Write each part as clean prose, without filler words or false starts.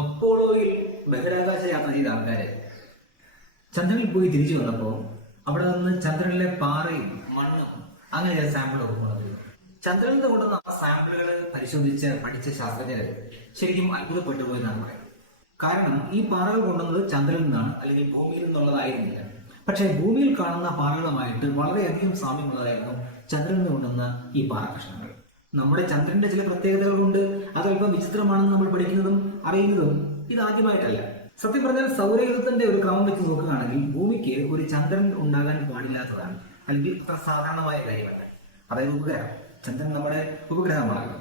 അപ്പോളോയിൽ ബഹിരാകാശ യാത്ര ചെയ്ത ആൾക്കാര് ചന്ദ്രനിൽ പോയി തിരിച്ചു വന്നപ്പോൾ അവിടെ നിന്ന് ചന്ദ്രനിലെ പാറയും മണ്ണും അങ്ങനെ ചില സാമ്പിളൊക്കെ കൊണ്ടുവന്നു. ചന്ദ്രനിൽ നിന്ന് കൊണ്ടുവന്ന ആ സാമ്പിളുകൾ പരിശോധിച്ച് പഠിച്ച ശാസ്ത്രജ്ഞര് ശരിക്കും അത്ഭുതപ്പെട്ടു പോയെന്നാണ് പറയുന്നത്. കാരണം ഈ പാറകൾ കൊണ്ടുവന്നത് ചന്ദ്രനിൽ നിന്നാണ്, അല്ലെങ്കിൽ ഭൂമിയിൽ നിന്നുള്ളതായിരുന്നില്ല. പക്ഷേ ഭൂമിയിൽ കാണുന്ന പാറകളുമായിട്ട് വളരെയധികം സാമ്യമുള്ളതായിരുന്നു ചന്ദ്രനിൽ നിന്ന് കൊണ്ടുവന്ന ഈ പാറ കഷ്ണങ്ങൾ. നമ്മുടെ ചന്ദ്രന്റെ ചില പ്രത്യേകതകൾ കൊണ്ട് അതല്പം വിചിത്രമാണെന്ന് നമ്മൾ പഠിക്കുന്നതും അറിയുന്നതും ഇതാദ്യമായിട്ടല്ല. സത്യം പറഞ്ഞാൽ സൗരയൂഥത്തിന്റെ ഒരു ക്രമം വെച്ച് നോക്കുകയാണെങ്കിൽ ഭൂമിക്ക് ഒരു ചന്ദ്രൻ ഉണ്ടാകാൻ പാടില്ലാത്തതാണ്, അല്ലെങ്കിൽ അത്ര സാധാരണമായ കാര്യമല്ല. അതായത് ഉപഗ്രഹം. ചന്ദ്രൻ നമ്മുടെ ഉപഗ്രഹമാണ്.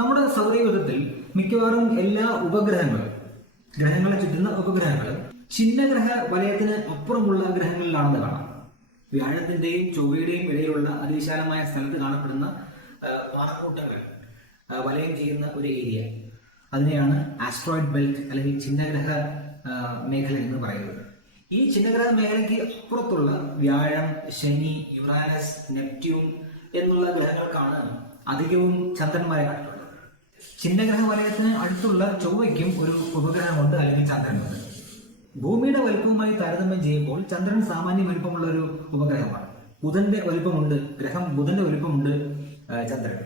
നമ്മുടെ സൗരയൂഥത്തിൽ മിക്കവാറും എല്ലാ ഉപഗ്രഹങ്ങളും, ഗ്രഹങ്ങളെ ചുറ്റുന്ന ഉപഗ്രഹങ്ങളും ചിഹ്നഗ്രഹ വലയത്തിന് അപ്പുറമുള്ള ഗ്രഹങ്ങളിലാണെന്ന് കാണാം. വ്യാഴത്തിന്റെയും ചൊവ്വയുടെയും ഇടയിലുള്ള അതിവിശാലമായ സ്ഥലത്ത് കാണപ്പെടുന്ന പാറക്കൂട്ടങ്ങൾ വലയം ചെയ്യുന്ന ഒരു ഏരിയ, അതിനെയാണ് ആസ്ട്രോയിഡ് ബെൽറ്റ് അല്ലെങ്കിൽ ചിഹ്നഗ്രഹ മേഖല എന്ന് പറയുന്നത്. ഈ ചിഹ്നഗ്രഹ മേഖലയ്ക്ക് അപ്പുറത്തുള്ള വ്യാഴം, ശനി, യുറാനസ്, നെപ്റ്റ്യൂൺ എന്നുള്ള ഗ്രഹങ്ങൾക്കാണ് അധികവും ചന്ദ്രന്മാരെ കണ്ടിട്ടുള്ളത്. ചിഹ്നഗ്രഹ വലയത്തിന് അടുത്തുള്ള ചൊവ്വയ്ക്കും ഒരു ഉപഗ്രഹമുണ്ട്, അല്ലെങ്കിൽ ചന്ദ്രനുണ്ട്. ഭൂമിയുടെ വലുപ്പവുമായി താരതമ്യം ചെയ്യുമ്പോൾ ചന്ദ്രൻ സാമാന്യ വലുപ്പമുള്ള ഒരു ഉപഗ്രഹമാണ്. ബുധന്റെ വലുപ്പമുണ്ട് ഗ്രഹം, ബുധന്റെ വലുപ്പമുണ്ട് ചന്ദ്രൻ.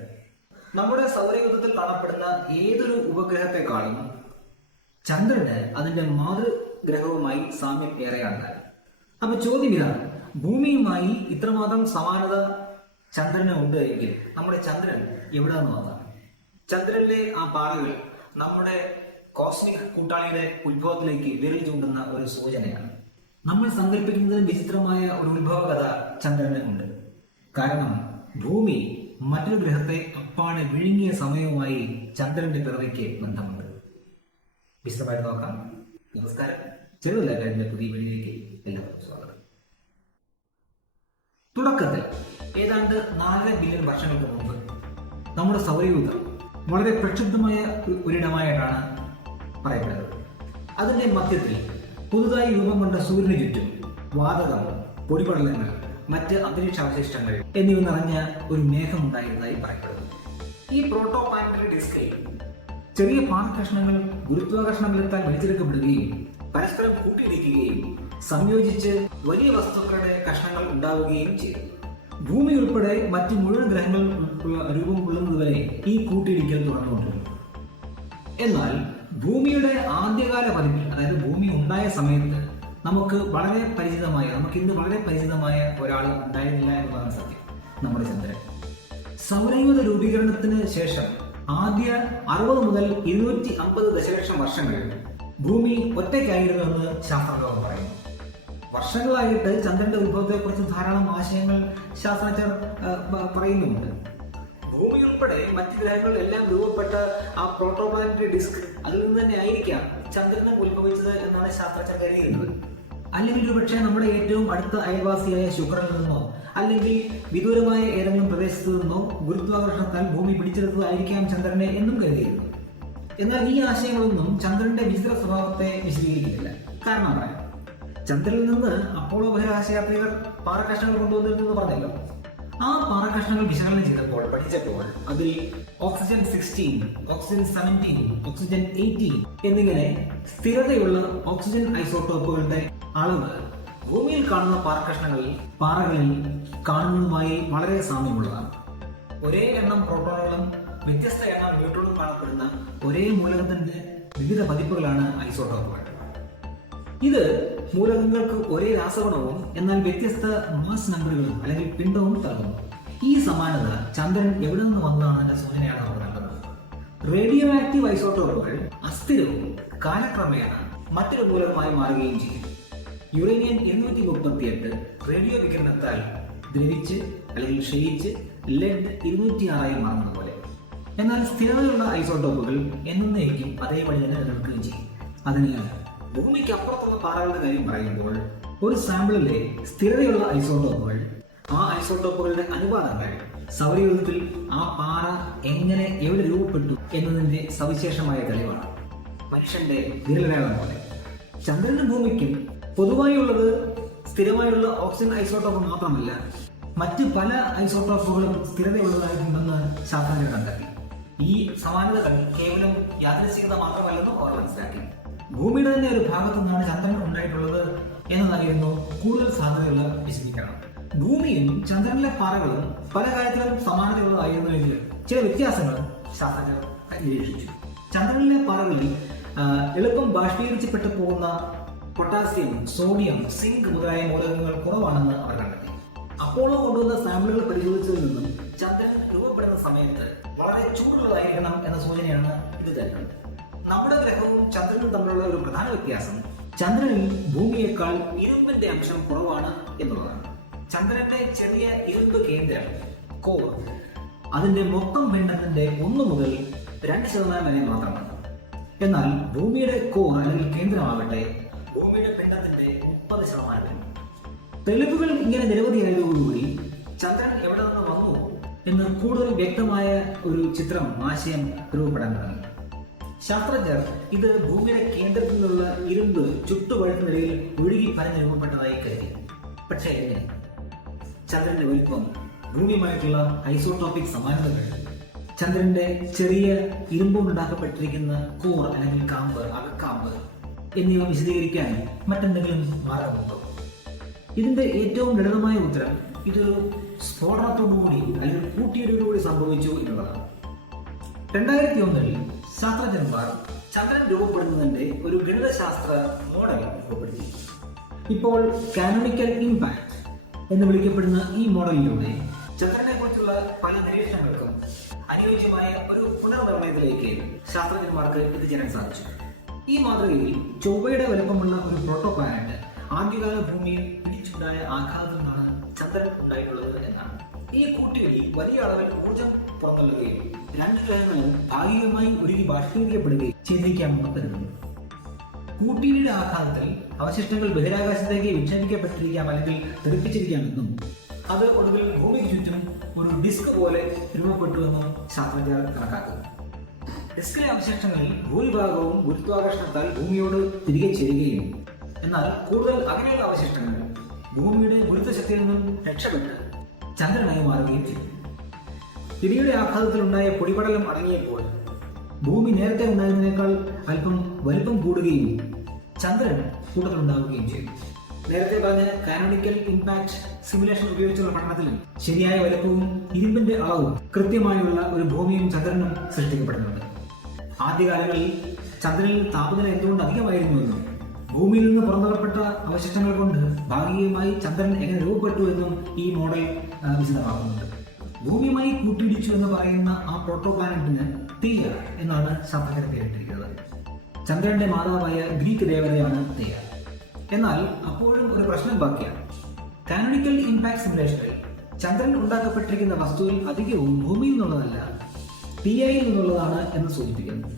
നമ്മുടെ സൗരയൂഥത്തിൽ കാണപ്പെടുന്ന ഏതൊരു ഉപഗ്രഹത്തെക്കാളും ചന്ദ്രന് അതിന്റെ മാതൃഗ്രഹവുമായി സാമ്യം ഏറെയാണ്. അപ്പൊ ചോദ്യം ഇതാണ്, ഭൂമിയുമായി ഇത്രമാത്രം സമാനത ചന്ദ്രന് ഉണ്ട് എങ്കിൽ നമ്മുടെ ചന്ദ്രൻ എവിടെ നിന്ന് വന്നതാണ്? ചന്ദ്രനിലെ ആ പാറകൾ നമ്മുടെ കോസ്മിക് കൂട്ടാളിയുടെ ഉത്ഭവത്തിലേക്ക് വിരൽ ചൂണ്ടുന്ന ഒരു സൂചനയാണ്. നമ്മൾ സങ്കല്പിക്കുന്നതിന് വിചിത്രമായ ഒരു ഉത്ഭവ കഥ ചന്ദ്രന് ഉണ്ട്. കാരണം ഭൂമി മറ്റൊരു ഗ്രഹത്തെ അപ്പാടെ വിഴുങ്ങിയ സമയവുമായി ചന്ദ്രന്റെ പിറവിക്ക് ബന്ധമുണ്ട്. വിശദമായിട്ട് നോക്കാം. നമസ്കാരം. ചെറുതല്ല കഴിഞ്ഞ പുതിയ വീഡിയോയിലേക്ക് എല്ലാവർക്കും സ്വാഗതം. തുടക്കത്തിൽ ഏതാണ്ട് 4 ബില്യൺ വർഷങ്ങൾക്ക് മുമ്പ് നമ്മുടെ സൗരയൂഥം വളരെ പ്രക്ഷുബ്ധമായ ഒരിടമായിട്ടാണ് പറയപ്പെടുന്നത്. അതിന്റെ മധ്യത്തിൽ പുതുതായി രൂപം കൊണ്ട സൂര്യന് ചുറ്റും വാതകം, പൊടിപടലങ്ങൾ, മറ്റ് അന്തരീക്ഷാവശിഷ്ടങ്ങൾ എന്നിവ നിറഞ്ഞ ഒരു മേഘം ഉണ്ടായിരുന്നതായി പറയപ്പെടുന്നു. ഈ പ്രോട്ടോ പ്ലാനറ്ററി ഡിസ്കിൽ ചെറിയ പാറക്കഷ്ണങ്ങൾ ഗുരുത്വാകർഷണ ബലത്താൽ വലിച്ചെടുക്കപ്പെടുകയും പരസ്പരം കൂട്ടിയിടിക്കുകയും സംയോജിച്ച് വലിയ വസ്തുക്കളുടെ കഷ്ണങ്ങൾ ഉണ്ടാവുകയും ചെയ്തു. ഭൂമി ഉൾപ്പെടെ മറ്റ് മുഴുവൻ ഗ്രഹങ്ങൾ രൂപം കൊള്ളുന്നതുവരെ ഈ കൂട്ടിയിടിക്കൽ തുടർന്നുകൊണ്ടിരുന്നു. എന്നാൽ ഭൂമിയുടെ ആദ്യകാല പതിപ്പിൽ, അതായത് ഭൂമി ഉണ്ടായ സമയത്ത് നമുക്ക് ഇന്ന് വളരെ പരിചിതമായ ഒരാൾ ഉണ്ടായിരുന്നില്ല എന്നതാണ് സത്യം, നമ്മുടെ ചന്ദ്രൻ. സൗരയൂഥ രൂപീകരണത്തിന് ശേഷം ആദ്യ 60 മുതൽ 250 ദശലക്ഷം വർഷങ്ങൾ ഭൂമി ഒറ്റയ്ക്കായിരുന്നുവെന്ന് ശാസ്ത്രലോകം പറയുന്നു. വർഷങ്ങളായിട്ട് ചന്ദ്രന്റെ ഉത്ഭവത്തെക്കുറിച്ച് ധാരാളം ആശയങ്ങൾ ശാസ്ത്രജ്ഞർ പറയുന്നുണ്ട്. ഭൂമി ഉൾപ്പെടെ മറ്റ് ഗ്രഹങ്ങൾ എല്ലാം രൂപപ്പെട്ട ആ പ്രോട്ടോപ്ലാനറ്ററി ഡിസ്ക് അതിൽ നിന്ന് തന്നെ ആയിരിക്കാം ചന്ദ്രനും ഉത്ഭവിച്ചത് എന്നാണ് ശാസ്ത്രജ്ഞർ കരുതുന്നത്. അല്ലെങ്കിൽ ഒരുപക്ഷെ നമ്മുടെ ഏറ്റവും അടുത്ത അയൽവാസിയായ ശുക്രനിൽ നിന്നോ അല്ലെങ്കിൽ വിദൂരമായ ഏതെങ്കിലും പ്രദേശത്തു നിന്നോ ഗുരുത്വാകർഷണത്താൽ ഭൂമി പിടിച്ചെടുത്തതായിരിക്കാം ചന്ദ്രനെ എന്നും കരുതിയിരുന്നു. എന്നാൽ ഈ ആശയങ്ങളൊന്നും ചന്ദ്രന്റെ വിചിത്ര സ്വഭാവത്തെ വിശദീകരിക്കുന്നില്ല. കാരണം പറയാം. ചന്ദ്രനിൽ നിന്ന് അപ്പോളോ ബഹിരാകാശ യാത്രികർ പാറക്കഷ്ണങ്ങൾ കൊണ്ടുവന്നിരുന്നു പറഞ്ഞല്ലോ. ആ പാറക്കഷ്ണങ്ങൾ വിശകലനം ചെയ്തപ്പോൾ പഠിച്ചപ്പോൾ അതിൽ ഓക്സിജൻ 16, ഓക്സിജൻ 17, ഓക്സിജൻ 18 എന്നിങ്ങനെ സ്ഥിരതയുള്ള ഓക്സിജൻ ഐസോട്ടോപ്പുകളുടെ അളവ് ഭൂമിയിൽ കാണുന്ന പാറകളിൽ കാണുന്നതുമായി വളരെ സാമ്യമുള്ളതാണ്. ഒരേ എണ്ണം പ്രോട്ടോണുകളും വ്യത്യസ്ത എണ്ണം ന്യൂട്രോണും കാണപ്പെടുന്ന ഒരേ മൂലകത്തിന്റെ വിവിധ പതിപ്പുകളാണ് ഐസോട്ടോപ്പുകൾ. ഇത് മൂലകങ്ങൾക്ക് ഒരേ രാസഗുണവും എന്നാൽ വ്യത്യസ്ത മാസ് നമ്പറുകളും അല്ലെങ്കിൽ പിണ്ഡവും നൽകുന്നു. ഈ സമാനത ചന്ദ്രൻ എവിടെ നിന്ന് വന്നതാണെന്ന സൂചനയാണ് നമുക്ക് നൽകുന്നത്. റേഡിയോ ആക്റ്റീവ് ഐസോട്ടോപ്പുകൾ അസ്ഥിരവും കാലക്രമേണ മറ്റൊരു മൂലകമായി മാറുകയും ചെയ്യും. യുറേനിയം 238 റേഡിയോ വികിരണത്താൽ ദ്രവിച്ച് അല്ലെങ്കിൽ ക്ഷയിച്ച് ലെഡ് 206 മാറുന്ന പോലെ. എന്നാൽ സ്ഥിരതയുള്ള ഐസോട്ടോപ്പുകൾ എന്നേക്കും അതേപടി തന്നെ നിലനിൽക്കുകയും ചെയ്യും. അതിനാൽ ഭൂമിക്ക് അപ്പുറത്തുള്ള പാറകളുടെ കാര്യം പറയുമ്പോൾ ഒരു സാമ്പിളിലെ സ്ഥിരതയുള്ള ഐസോട്ടോപ്പുകൾ, ആ ഐസോട്ടോപ്പുകളുടെ അനുപാതങ്ങൾ സൗരയൂഥത്തിൽ ആ പാറ എങ്ങനെ എവിടെ രൂപപ്പെട്ടു എന്നതിന്റെ സവിശേഷമായ തെളിവാണ്. മനുഷ്യന്റെ വിരലടയാളം പോലെ ചന്ദ്രനും ഭൂമിക്കും പൊതുവായുള്ളത് സ്ഥിരമായുള്ള ഓക്സിജൻ ഐസോട്ടോപ്പ് മാത്രമല്ല, മറ്റ് പല ഐസോട്ടോപ്പുകളും സ്ഥിരതയുള്ളതായിട്ടുണ്ടെന്ന് ശാസ്ത്രജ്ഞർ കണ്ടെത്തി. ഈ സമാനതകൾ കേവലം യാദൃശ്ചികത മാത്രമല്ലെന്നും അവർ മനസ്സിലാക്കി. ഭൂമിയുടെ തന്നെ ഒരു ഭാഗത്തു നിന്നാണ് ചന്ദ്രൻ ഉണ്ടായിട്ടുള്ളത് എന്നതായിരുന്നു കൂടുതൽ സാധ്യതയുള്ള വിശദീകരണം. ഭൂമിയും ചന്ദ്രനിലെ പാറകളും പല കാര്യത്തിലും സമാനതയുള്ളതായിരുന്നുവെങ്കിൽ ചില വ്യത്യാസങ്ങളും ശാസ്ത്രജ്ഞർ നിരീക്ഷിച്ചു. ചന്ദ്രനിലെ പാറകളിൽ എളുപ്പം ബാഷ്പീകരിച്ചപ്പെട്ടു പോകുന്ന പൊട്ടാസ്യം, സോഡിയം, സിങ്ക് മുതലായ മൂലകങ്ങൾ കുറവാണെന്ന് അവർ കണ്ടെത്തി. അപ്പോളോ കൊണ്ടുവന്ന സാമ്പിളുകൾ പരിശോധിച്ചതിൽ നിന്നും ചന്ദ്രൻ രൂപപ്പെടുന്ന സമയത്ത് വളരെ ചൂടുള്ളതായിരിക്കണം എന്ന സൂചനയാണ് ഇത് തരുന്നത്. നമ്മുടെ ഗ്രഹവും ചന്ദ്രനും തമ്മിലുള്ള ഒരു പ്രധാന വ്യത്യാസം ചന്ദ്രനിൽ ഭൂമിയേക്കാൾ ഇരുമ്പിന്റെ അംശം കുറവാണ് എന്നുള്ളതാണ്. ചന്ദ്രന്റെ ചെറിയ ഇരുമ്പ് കേന്ദ്രം കോർ അതിന്റെ മൊത്തം പിണ്ഡത്തിന്റെ 1 മുതൽ 2% വരെ മാത്രമാണ്. എന്നാൽ ഭൂമിയുടെ കോർ അല്ലെങ്കിൽ കേന്ദ്രമാകട്ടെ ഭൂമിയുടെ പിണ്ഡത്തിന്റെ 30%. തെളിവുകൾ ഇങ്ങനെ നിരവധിയായതോടുകൂടി ചന്ദ്രൻ എവിടെ നിന്ന് വന്നു എന്ന് കൂടുതൽ വ്യക്തമായ ഒരു ആശയം രൂപപ്പെടാൻ തുടങ്ങി. ശാസ്ത്രജ്ഞർ ഇത് ഭൂമിയുടെ കേന്ദ്രത്തിൽ നിന്നുള്ള ഇരുമ്പ് ചുട്ടുപഴുത്തിനിടയിൽ ഒഴുകി പരന്ന് രൂപപ്പെട്ടതായി കരുതി. പക്ഷേ എങ്ങനെ? ചന്ദ്രന്റെ വലിപ്പം, ഭൂമിയുമായിട്ടുള്ള ഐസോടോപിക് സമാനതകൾ, ചന്ദ്രന്റെ ചെറിയ ഇരുമ്പുണ്ടാക്കപ്പെട്ടിരിക്കുന്ന കോർ അല്ലെങ്കിൽ കാമ്പ്, അകക്കാമ്പ് എന്നിവ വിശദീകരിക്കാൻ മറ്റെന്തെങ്കിലും മാർഗമുണ്ടോ? ഇതിന്റെ ഏറ്റവും ലളിതമായ ഉത്തരം ഇതൊരു സ്ഫോടനത്തോടുകൂടി അല്ലെങ്കിൽ കൂട്ടിയിടലോടുകൂടി സംഭവിച്ചു എന്നുള്ളതാണ്. 2001 ശാസ്ത്രജ്ഞന്മാർ ചന്ദ്രൻ രൂപപ്പെടുന്നതിന്റെ ഒരു ഗണിതശാസ്ത്ര മോഡൽ രൂപപ്പെടുത്തി. ഇപ്പോൾ കാനോണിക്കൽ ഇമ്പാക്ട് എന്ന് വിളിക്കപ്പെടുന്ന ഈ മോഡലിലൂടെ ചന്ദ്രനെ കുറിച്ചുള്ള പല നിരീക്ഷണങ്ങൾക്കും അനുയോജ്യമായ ഒരു പുനർനിർണയത്തിലേക്ക് ശാസ്ത്രജ്ഞന്മാർക്ക് എത്തിച്ചേരാൻ സാധിച്ചു. ഈ മാതൃകയിൽ ചൊവ്വയുടെ വലുപ്പമുള്ള ഒരു പ്രോട്ടോ പ്ലാനറ്റ് ആദ്യകാല ഭൂമിയിൽ പിടിച്ചുണ്ടായ ആഘാതത്തിൽ നിന്നാണ് ചന്ദ്രൻ ഉണ്ടായിട്ടുള്ളത് എന്നാണ്. ഈ കൂട്ടിയിടി വലിയ അളവിൽ ഊർജം പുറന്തള്ളുകയും 2 ഗ്രഹങ്ങളും ഭാഗികമായി ഉരുകി ബാഷ്പീകരിക്കപ്പെടുകയും ചെയ്തിരിക്കാമെന്ന് കരുതുന്നു. കൂട്ടിയിടിയുടെ ആഘാതത്തിൽ അവശിഷ്ടങ്ങൾ ബഹിരാകാശത്തേക്ക് വിക്ഷേപിക്കപ്പെട്ടിരിക്കാം അല്ലെങ്കിൽ തെറിപ്പിച്ചിരിക്കാമെന്നും അത് ഒടുവിൽ ഭൂമിക്ക് ചുറ്റും ഒരു ഡിസ്ക് പോലെ രൂപപ്പെട്ടുവെന്നും ശാസ്ത്രജ്ഞർ കണക്കാക്കുന്നു. ഡിസ്കിലെ അവശിഷ്ടങ്ങളിൽ ഭൂരിഭാഗവും ഗുരുത്വാകർഷണത്താൽ ഭൂമിയോട് തിരികെ ചേരുകയും എന്നാൽ കൂടുതൽ അകലെയുള്ള അവശിഷ്ടങ്ങൾ ഭൂമിയുടെ ഗുരുത്വശക്തിയിൽ നിന്നും രക്ഷപ്പെട്ട് ചന്ദ്രനായി മാറുകയും ചെയ്തു. ഇടിയുടെ ആഘാതത്തിലുണ്ടായ പൊടിപടലം അടങ്ങിയപ്പോൾ ഭൂമി നേരത്തെ ഉണ്ടായിരുന്നതിനേക്കാൾ അല്പം വലിപ്പം കൂടുകയും ചന്ദ്രൻ കൂട്ടത്തിലുണ്ടാവുകയും ചെയ്തു. നേരത്തെ പറഞ്ഞ കാനോണിക്കൽ ഇമ്പാക്ട് സിമുലേഷൻ ഉപയോഗിച്ചുള്ള പഠനത്തിലും ശരിയായ വലുപ്പവും ഇരുമ്പിന്റെ അളവും കൃത്യമായുള്ള ഒരു ഭൂമിയും ചന്ദ്രനും സൃഷ്ടിക്കപ്പെടുന്നുണ്ട്. ആദ്യകാലങ്ങളിൽ ചന്ദ്രനിൽ താപനില എന്തുകൊണ്ട് അധികമായിരുന്നുവെന്നും ഭൂമിയിൽ നിന്ന് പുറന്തള്ളപ്പെട്ട അവശിഷ്ടങ്ങൾ കൊണ്ട് ഭാഗികമായി ചന്ദ്രൻ എങ്ങനെ രൂപപ്പെട്ടു എന്നും ഈ മോഡൽ വിശദമാക്കുന്നുണ്ട്. ഭൂമിയുമായി കൂട്ടിയിടിച്ചു എന്ന് പറയുന്ന ആ പ്രോട്ടോ പ്ലാനറ്റിന് തീയ എന്നാണ് ശാസ്ത്രജ്ഞർ പേരിട്ടിരിക്കുന്നത്. ചന്ദ്രന്റെ മാതാവായ ഗ്രീക്ക് ദേവതയാണ് തീയ. എന്നാൽ അപ്പോഴും ഒരു പ്രശ്നം ബാക്കിയാണ്. കാനോണിക്കൽ ഇമ്പാക്ട് സിമുലേഷനിൽ ചന്ദ്രൻ ഉണ്ടാക്കപ്പെട്ടിരിക്കുന്ന വസ്തുവിൽ അധികവും ഭൂമിയിൽ നിന്നുള്ളതല്ല തീയയിൽ നിന്നുള്ളതാണ് എന്ന് സൂചിപ്പിക്കുന്നു.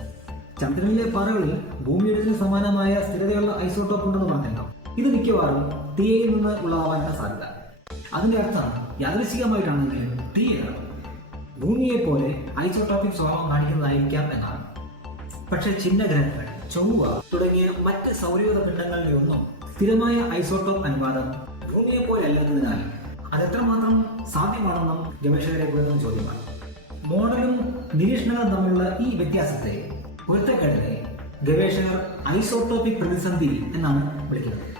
ചന്ദ്രനിലെ പാറകളിൽ ഭൂമിയുടെ സമാനമായ സ്ഥിരതയുള്ള ഐസോട്ടോപ്പ് ഉണ്ടെന്ന് പറഞ്ഞല്ലോ. ഇത് മിക്കവാറും തീയയിൽ നിന്ന് ഉള്ളതാവാനാണ് സാധ്യത. അതിന്റെ അർത്ഥം യാദൃശ്ചികമായിട്ടാണെങ്കിലും തീയ ഭൂമിയെ പോലെ ഐസോട്ടോപിക് സ്വഭാവം കാണിക്കുന്നതായിരിക്കാം എന്നാണ്. പക്ഷെ ചിഹ്നഗ്രഹങ്ങൾ, ചൊവ്വ തുടങ്ങിയ മറ്റ് സൗരയൂഥ പിണ്ഡങ്ങളിലൊന്നും സ്ഥിരമായ ഐസോട്ടോപ്പ് അനുപാതം ഭൂമിയെ പോലെ അല്ലാത്തതിനാൽ അതെത്രമാത്രം സാധ്യമാണെന്നും ഗവേഷകരെ കുറിക്കുന്ന ചോദ്യമാണ്. മോഡലും നിരീക്ഷണങ്ങളും തമ്മിലുള്ള ഈ വ്യത്യാസത്തെ പൊരുത്തക്കേടിനെ ഗവേഷകർ ഐസോട്ടോപിക് പ്രതിസന്ധി എന്നാണ് വിളിക്കുന്നത്.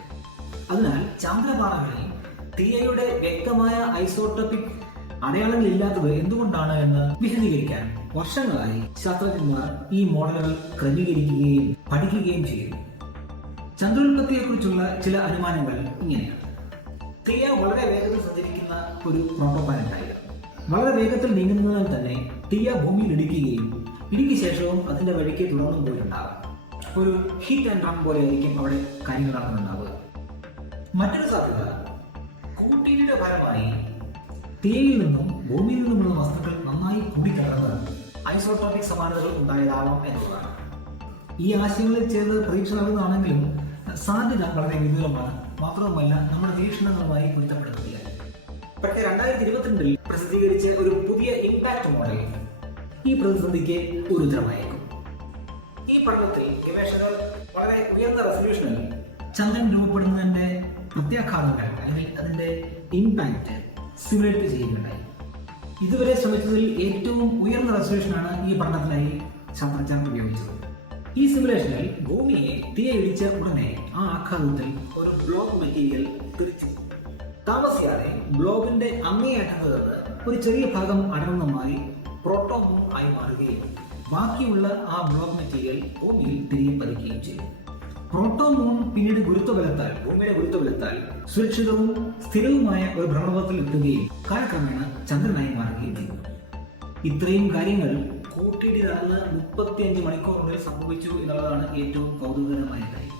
അതിനാൽ ചന്ദ്രപാറകളിൽ തീയയുടെ വ്യക്തമായ ഐസോട്ടോപിക് അടയാളങ്ങൾ ഇല്ലാത്തത് എന്തുകൊണ്ടാണ് എന്ന് വിശദീകരിക്കാൻ വർഷങ്ങളായി ശാസ്ത്രജ്ഞന്മാർ ഈ മോഡലുകൾ ക്രമീകരിക്കുകയും പഠിക്കുകയും ചെയ്യുന്നു. ചന്ദ്രോൽപത്തിയെക്കുറിച്ചുള്ള ചില അനുമാനങ്ങൾ ഇങ്ങനെയാണ്. തീയ വളരെ വേഗത്തിൽ സഞ്ചരിക്കുന്ന ഒരു പ്രോട്ടോ പ്ലാനറ്റായിരുന്നു. വളരെ വേഗത്തിൽ നീങ്ങുന്നതിനാൽ തന്നെ തീയ ഭൂമിയിൽ ഇടിക്കുകയും ഇടിക്ക് ശേഷവും അതിന്റെ വഴിക്ക് തുടർന്നും പോയിട്ടുണ്ടാകും. ഒരു ഹിറ്റ് ആൻഡ് റൺ പോലെ ആയിരിക്കും അവിടെ കാര്യങ്ങൾ നടന്നുണ്ടാവുക. മറ്റൊരു സാധ്യത കൂട്ടിയിടിയുടെ ഫലമായി തീയയിൽ നിന്നും ഭൂമിയിൽ നിന്നുമുള്ള വസ്തുക്കൾ നന്നായി കൂടിക്കലർന്ന് ഐസോട്ടോപിക് സമാനതകൾ ഉണ്ടായതാവാം എന്നുള്ളതാണ്. ഈ ആശയങ്ങളിൽ ചേർന്ന് പ്രതീക്ഷ നൽകുന്നതാണെങ്കിലും സാധ്യത വളരെ വിദൂരമാണ്. മാത്രവുമല്ല നമ്മുടെ നിരീക്ഷണങ്ങളുമായി പൊരുത്തപ്പെടുന്നില്ല. പക്ഷേ 2022 പ്രസിദ്ധീകരിച്ച ഒരു പുതിയ ഇമ്പാക്ട് മോഡൽ ഈ പ്രതിസന്ധിക്ക് ഒരു ഉത്തരമായേക്കും. ഈ പഠനത്തിൽ ഗവേഷകർ വളരെ ഉയർന്ന റെസല്യൂഷനിൽ ചന്ദ്രൻ രൂപപ്പെടുന്നതിന്റെ പ്രത്യാഘാതങ്ങൾ അല്ലെങ്കിൽ അതിന്റെ ഇമ്പാക്ട് സിമുലേറ്റ് ചെയ്യുകയുണ്ടായി. ഇതുവരെ ശ്രമിച്ചതിൽ ഏറ്റവും ഉയർന്ന റെസൊല്യൂഷനാണ് ഈ പഠനത്തിനായി ശാസ്ത്രജ്ഞർ ഉപയോഗിച്ചത്. ഈ സിമുലേഷനിൽ ഭൂമിയെ തീയിടിച്ച ഉടനെ ആ ആഘാതത്തിൽ ഒരു ബ്ലോക്ക് മെറ്റീരിയൽ തിരിച്ചു. താമസിയാതെ ബ്ലോക്കിന്റെ അങ്ങേയറ്റത്ത് നിന്ന് ഒരു ചെറിയ ഭാഗം അടർന്നു മാറി പ്രോട്ടോ മൂൺ ആയി മാറുകയും ബാക്കിയുള്ള ആ ബ്ലോക്ക് മെറ്റീരിയൽ ഭൂമിയിൽ തിരികെ പതിക്കുകയും ചെയ്തു. പ്രോട്ടോ മൂൺ പിന്നീട് ഭൂമിയുടെ ഗുരുത്വബലത്താൽ സുരക്ഷിതവും സ്ഥിരവുമായ ഒരു ഭ്രമണപഥത്തിൽ എത്തുകയും കാലക്രമേണ ചന്ദ്രനായി മാറുകയും ചെയ്തു. ഇത്രയും കാര്യങ്ങൾ കൂട്ടിയിടി നടന്ന് 35 മണിക്കൂറിനുള്ളിൽ സംഭവിച്ചു എന്നുള്ളതാണ് ഏറ്റവും കൗതുകകരമായ കാര്യം.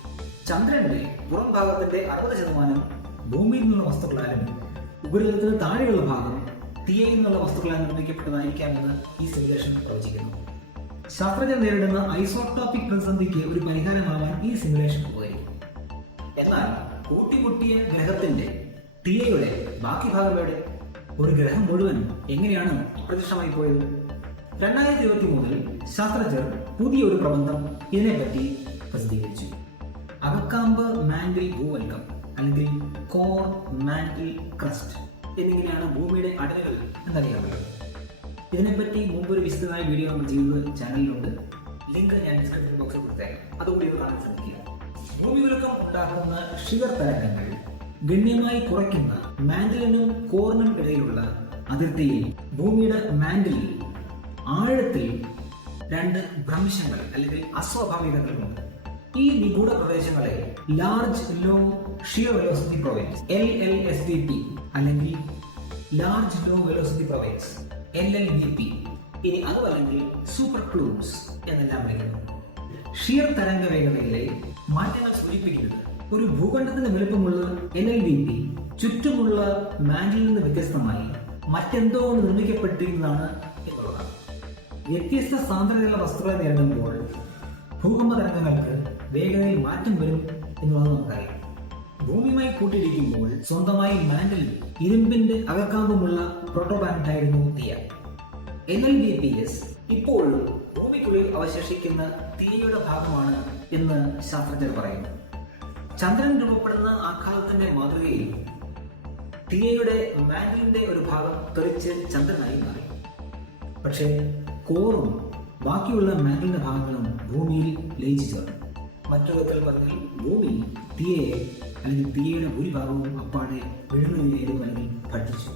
ചന്ദ്രന്റെ പുറം ഭാഗത്തിന്റെ 60% ഭൂമിയിൽ നിന്നുള്ള വസ്തുക്കളാലും ഉപരിതലത്തിന് താഴെയുള്ള ഭാഗം തീയിൽ നിന്നുള്ള വസ്തുക്കളാൽ നിർമ്മിക്കപ്പെട്ടതായിരിക്കാമെന്ന് ഈ സിമുലേഷൻ പ്രവചിക്കുന്നു. ശാസ്ത്രജ്ഞർ നേരിടുന്ന ഐസോട്ടോപിക് പ്രതിസന്ധിക്ക് ഒരു പരിഹാരമാവാൻ ഈ സിമുലേഷൻ ഉപകരിക്കും. എന്നാൽ കൂട്ടിമുട്ടിയ ഗ്രഹത്തിന്റെ തീയയുടെ ബാക്കി ഭാഗം എവിടെ? ഒരു ഗ്രഹം മുഴുവൻ എങ്ങനെയാണ് അപ്രത്യക്ഷമായി പോയത്? 2023 ശാസ്ത്രജ്ഞർ പുതിയൊരു പ്രബന്ധം ഇതിനെപ്പറ്റി പ്രസിദ്ധീകരിച്ചു. അകക്കാമ്പ് മാന്റിൽ ഭൂവൽക്കം അല്ലെങ്കിൽ കോർ മാന്റിൽ ക്രസ്റ്റ് എന്നിങ്ങനെയാണ് ഭൂമിയുടെ അടരുകൾ എന്നറിയാമല്ലോ. ഇതിനെപ്പറ്റി മുമ്പൊരു വിശദമായ വീഡിയോ നമ്മൾ ചെയ്തത് ചാനലിലുണ്ട്. ലിങ്ക് ഞാൻ ഡിസ്ക്രിപ്ഷൻ ബോക്സിൽ കൊടുത്തേക്കാം, അതുകൂടി കാണാൻ ശ്രമിക്കുക. ഭൂമികുലുക്കം ഉണ്ടാക്കുന്ന ഷിയർ തരംഗങ്ങൾ ഗണ്യമായി കുറയ്ക്കുന്ന മാന്റിലിനും കോറിനും ഇടയിലുള്ള അതിർത്തിയിൽ ഭൂമിയുടെ മാന്റിലിൽ ആഴത്തിൽ 2 ഭ്രംശങ്ങൾ അല്ലെങ്കിൽ അസ്വാഭാവികതകളുണ്ട്. ഈ നിഗൂഢ പ്രദേശങ്ങളെ large low shear velocity province LLSVP അല്ലെങ്കിൽ large low velocity province LLVP, ഇനി അതുമല്ലെങ്കിൽ സൂപ്പർ പ്ലൂംസ് എന്നെല്ലാം വിളിക്കുന്നു. ഷിയർ തരംഗ വേഗതയിലെ മാറ്റങ്ങൾ സൂചിപ്പിക്കുന്നത് ഒരു ഭൂഖണ്ഡത്തിന് വലുപ്പമുള്ള LLVP ചുറ്റുമുള്ള മാന്റിൽ നിന്ന് വ്യത്യസ്തമായി മറ്റെന്തോ കൊണ്ട് നിർമ്മിക്കപ്പെട്ടിരിക്കുന്നതാണ് എന്നുള്ളതാണ്. വ്യത്യസ്ത സാന്ദ്രതയുള്ള വസ്തുക്കളെ നേരിടുമ്പോൾ ഭൂകമ്പ തരംഗങ്ങൾക്ക് വേഗതയിൽ മാറ്റം വരും എന്നുള്ളത് നമുക്കറിയാം. ഭൂമിയുമായി കൂട്ടിയിടിക്കുമ്പോൾ സ്വന്തമായി മാന്റിൽ ഇരുമ്പിന്റെ അകക്കാമ്പുമുള്ള പ്രോട്ടോപ്ലാനറ്റായിരുന്നു തീയ. LLVPS ഇപ്പോഴും ഭൂമിക്കുള്ളിൽ അവശേഷിക്കുന്ന തീയയുടെ ഭാഗമാണ് എന്ന് ശാസ്ത്രജ്ഞർ പറയുന്നു. ചന്ദ്രൻ രൂപപ്പെടുന്ന ആഘാതത്തിന്റെ മാതൃകയിൽ തീയയുടെ മാന്റിലിന്റെ ഒരു ഭാഗം തെറിച്ച് ചന്ദ്രനായി മാറി. പക്ഷേ കോറും ബാക്കിയുള്ള മാന്റിലിന്റെ ഭാഗങ്ങളും ഭൂമിയിൽ ലയിച്ചു ചേർന്നു. മറ്റൊരു വിധത്തിൽ പറഞ്ഞാൽ ഭൂമി തീയയെ അല്ലെങ്കിൽ തീയയുടെ ഭൂരിഭാഗവും അപ്പാടെ വിഴുങ്ങുകയും അല്ലെങ്കിൽ ഭക്ഷിച്ചു.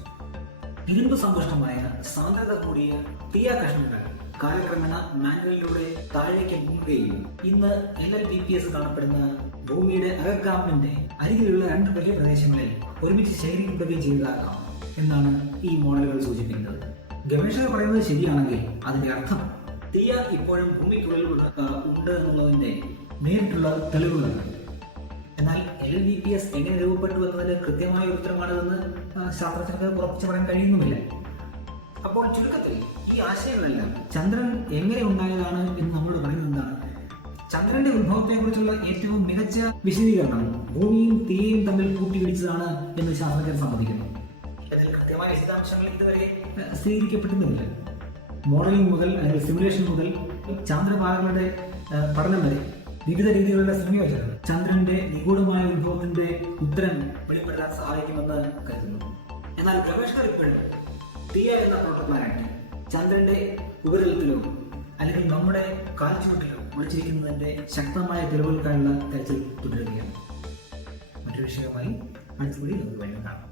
ഇരുമ്പ് സമ്പുഷ്ടമായ സാന്ദ്രത കൂടിയ തീയ കഷ്ണങ്ങൾ കാലക്രമേണ മാന്റിലിലൂടെ താഴേക്ക് മുങ്ങുകയും ഇന്ന് LLVPS കാണപ്പെടുന്ന ഭൂമിയുടെ അകക്കാമ്പിന്റെ അരികിലുള്ള 2 വലിയ പ്രദേശങ്ങളിൽ ഒരുമിച്ച് ശേഖരിക്കപ്പെടുകയും ചെയ്തതാകാം എന്നാണ് ഈ മോഡലുകൾ സൂചിപ്പിക്കുന്നത്. ഗവേഷകർ പറയുന്നത് ശരിയാണെങ്കിൽ അതിന്റെ അർത്ഥം തീയ ഇപ്പോഴും ഭൂമിക്കുള്ളിൽ ഉണ്ട് എന്നുള്ളതിന്റെ നേരിട്ടുള്ള തെളിവുകളാണ്. എന്നാൽ LLVPS എങ്ങനെ രൂപപ്പെട്ടു എന്നതിന് കൃത്യമായ ഉത്തരമാണിതെന്ന് ശാസ്ത്രജ്ഞർക്ക് ഉറപ്പിച്ചു പറയാൻ കഴിയുന്നുമില്ല. അപ്പോൾ ചുരുക്കത്തിൽ ഈ ആശയങ്ങളെല്ലാം ചന്ദ്രൻ എങ്ങനെ ഉണ്ടായതാണ് എന്ന് നമ്മളോട് പറയുന്നത് എന്താണ്? ചന്ദ്രന്റെ ഉത്ഭവത്തെ കുറിച്ചുള്ള ഏറ്റവും മികച്ച വിശദീകരണം ഭൂമിയും തീയയും തമ്മിൽ കൂട്ടിയിടിച്ചതാണ് എന്ന് ശാസ്ത്രജ്ഞർ സമ്മതിക്കുന്നു. ഇതിൽ കൃത്യമായ വിശദാംശങ്ങൾ ഇതുവരെ സ്ഥിരീകരിക്കപ്പെട്ടിരുന്നില്ല. മോഡലിംഗ് മുതൽ അല്ലെങ്കിൽ സിമുലേഷൻ മുതൽ ചന്ദ്രപാലകളുടെ പഠനം വരെ വിവിധ രീതികളുടെ സംയോജനം ചന്ദ്രന്റെ നിഗൂഢമായ ഉത്ഭവത്തിന്റെ ഉത്തരം വെളിപ്പെടുത്താൻ സഹായിക്കുമെന്ന് കരുതുന്നു. എന്നാൽ ഗവേഷകർ ഇപ്പോഴും തീയ എന്ന പ്രോട്ടോപ്ലാനറ്റ് ചന്ദ്രന്റെ ഉപരിതലത്തിലോ അല്ലെങ്കിൽ നമ്മുടെ കാൽച്ചുവട്ടിലോ ഒളിച്ചിരിക്കുന്നതിന്റെ ശക്തമായ തെളിവുകൾക്കായുള്ള തെരച്ചിൽ തുടരുകയാണ്. മറ്റൊരു വിഷയവുമായി അടുത്ത വീഡിയോയിൽ നമുക്ക് വീണ്ടും കാണാം.